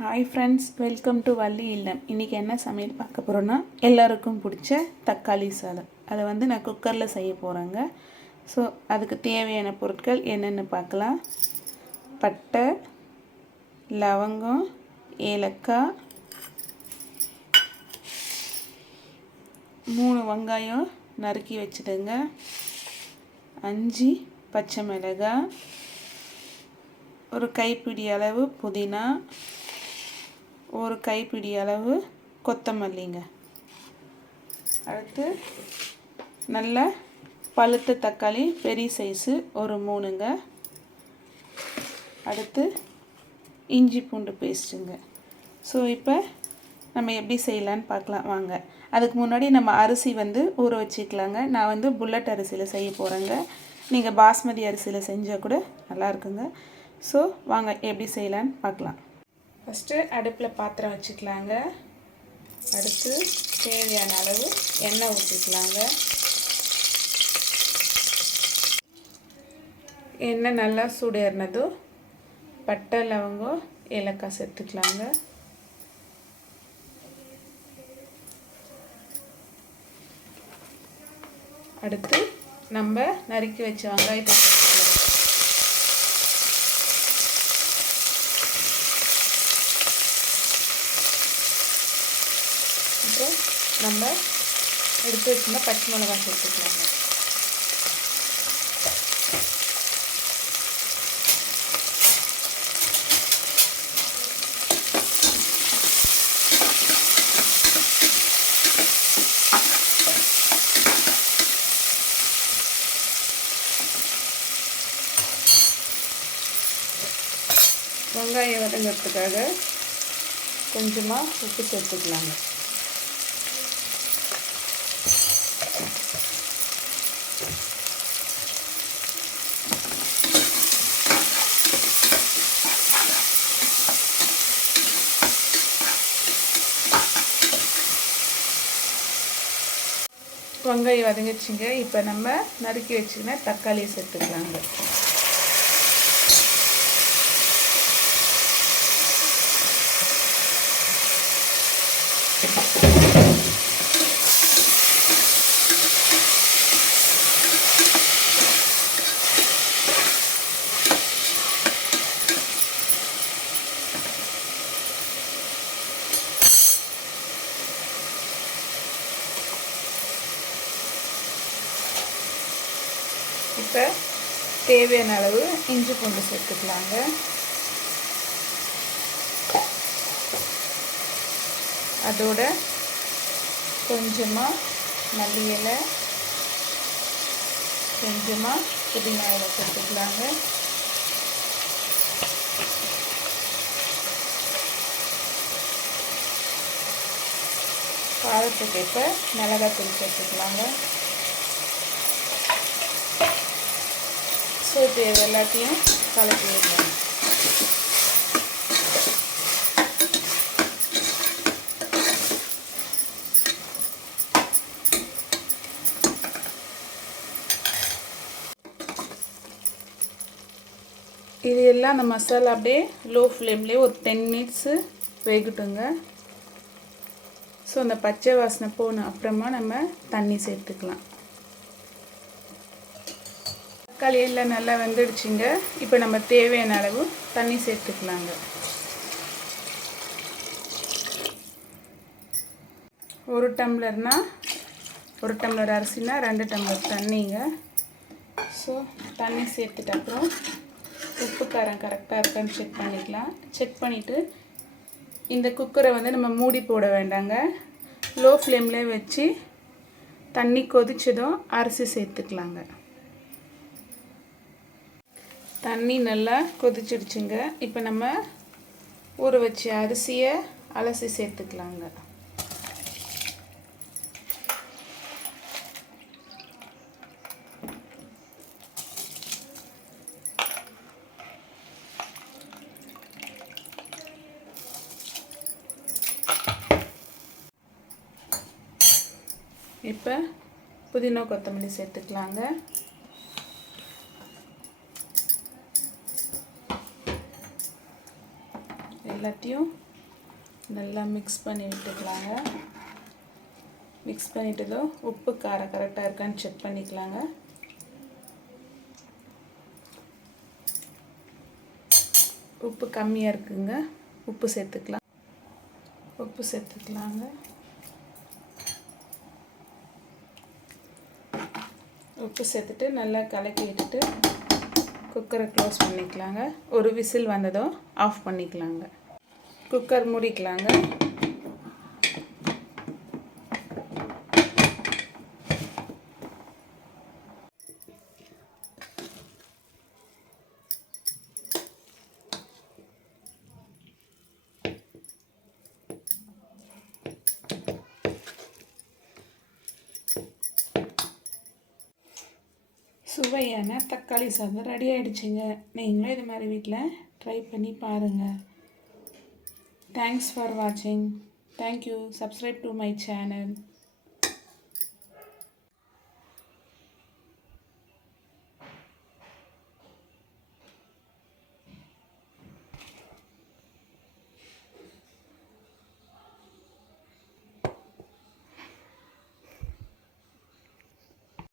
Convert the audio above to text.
Hi friends, welcome to Valli இல்லம். இன்றைக்கி என்ன சமையல் பார்க்க போகிறோன்னா, எல்லாருக்கும் பிடிச்ச தக்காளி சாதம். அதை நான் குக்கரில் செய்ய போகிறேங்க. ஸோ அதுக்கு தேவையான பொருட்கள் என்னென்னு பார்க்கலாம். பட்டை, லவங்கம், ஏலக்காய், 3 வெங்காயம் நறுக்கி வச்சுடுங்க, 5 பச்சை மிளகாய், ஒரு கைப்பிடி அளவு புதினா, ஒரு கைப்பிடி அளவு கொத்தமல்லிங்க. அடுத்து நல்ல பழுத்த தக்காளி பெரிய சைஸு ஒரு 3ங்க. அடுத்து இஞ்சி பூண்டு பேஸ்ட்டுங்க. ஸோ இப்போ நம்ம எப்படி செய்யலான்னு பார்க்கலாம் வாங்க. அதுக்கு முன்னாடி நம்ம அரிசி ஊற வச்சுக்கலாங்க. நான் புல்லட் அரிசியில் செய்ய போகிறேங்க. நீங்கள் பாஸ்மதி அரிசியில் செஞ்சால் கூட நல்லா இருக்குங்க. ஸோ வாங்க எப்படி செய்யலான்னு பார்க்கலாம். ஃபஸ்ட்டு அடுப்பில் பாத்திரம் வச்சுக்கலாங்க. அடுத்து தேவையான அளவு எண்ணெய் ஊற்றிக்கலாங்க. எண்ணெய் நல்லா சூடேறினதும் பட்டை, லவங்கம், ஏலக்காய் சேர்த்துக்கலாங்க. அடுத்து நம்ம நறுக்கி வச்ச வெங்காயத்தை அப்புறம் நம்ம எடுத்து வச்சுருந்தா பச்சை மிளகாய் சேர்த்துக்கலாங்க. வெங்காயம் வதங்கிறதுக்காக கொஞ்சமாக உப்பு சேர்த்துக்கலாங்க. வெங்காயம் வதங்கிச்சிங்க. இப்போ நம்ம நறுக்கி வச்சுக்கினா தக்காளியை சேர்த்துக்கலாங்க. இப்போ தேவையான அளவு இஞ்சி பூண்டு சேர்த்துக்கலாங்க. அதோட கொஞ்சமாக மல்லி இலை, கொஞ்சமாக புதினா இலை சேர்த்துக்கலாங்க. காரத்துக்கு இப்போ மிளகாத்தூள் சேர்த்துக்கலாங்க. ஸோ இப்போ எல்லாத்தையும் கலக்கி விடலாம். இது எல்லாம் அந்த மசாலா அப்படியே லோ ஃப்ளேம்லேயே ஒரு 10 மினிட்ஸு வேகட்டுங்க. ஸோ அந்த பச்சை வாசனை போன அப்புறமா நம்ம தண்ணி சேர்த்துக்கலாம். தக்காளி எல்லாம் நல்லா வெந்துடுச்சுங்க. இப்போ நம்ம தேவையான அளவு தண்ணி சேர்த்துக்கலாங்க. ஒரு டம்ளர் அரிசினா 2 டம்ளர் தண்ணிங்க. ஸோ தண்ணி சேர்த்துட்டு அப்புறம் உப்பு காரம் கரெக்டாக இருக்கான்னு செக் பண்ணிக்கலாம். செக் பண்ணிவிட்டு இந்த குக்கரை நம்ம மூடி போட வேண்டாங்க. லோ ஃப்ளேம்லேயே வச்சு தண்ணி கொதிச்சதும் அரிசி சேர்த்துக்கலாங்க. தண்ணி நல்லா கொதிச்சிடுச்சுங்க. இப்போ நம்ம ஊற வச்ச அரிசியை அலசி சேர்த்துக்கலாங்க. இப்போ புதினா கொத்தமல்லி சேர்த்துக்கலாங்க. எல்லாத்தையும் நல்லா மிக்ஸ் பண்ணி விட்டுக்கலாங்க. மிக்ஸ் பண்ணிட்டதோ உப்பு காரம் கரெக்டாக இருக்கான்னு செக் பண்ணிக்கலாங்க. உப்பு கம்மியாக இருக்குங்க, உப்பு சேர்த்துக்கலாங்க. உப்பு சேர்த்துட்டு நல்லா கலக்கி விட்டுட்டு குக்கரை க்ளோஸ் பண்ணிக்கலாங்க. ஒரு விசில் வந்ததும் ஆஃப் பண்ணிக்கலாங்க. குக்கர் மூடிக்கலாங்க. சுவையான தக்காளி சாதம் ரெடி ஆகிடுச்சிங்க. நீங்களும் இது மாதிரி வீட்டில் ட்ரை பண்ணி பாருங்கள். தேங்க்ஸ் ஃபார் வாட்சிங். Thank you. Subscribe to my channel.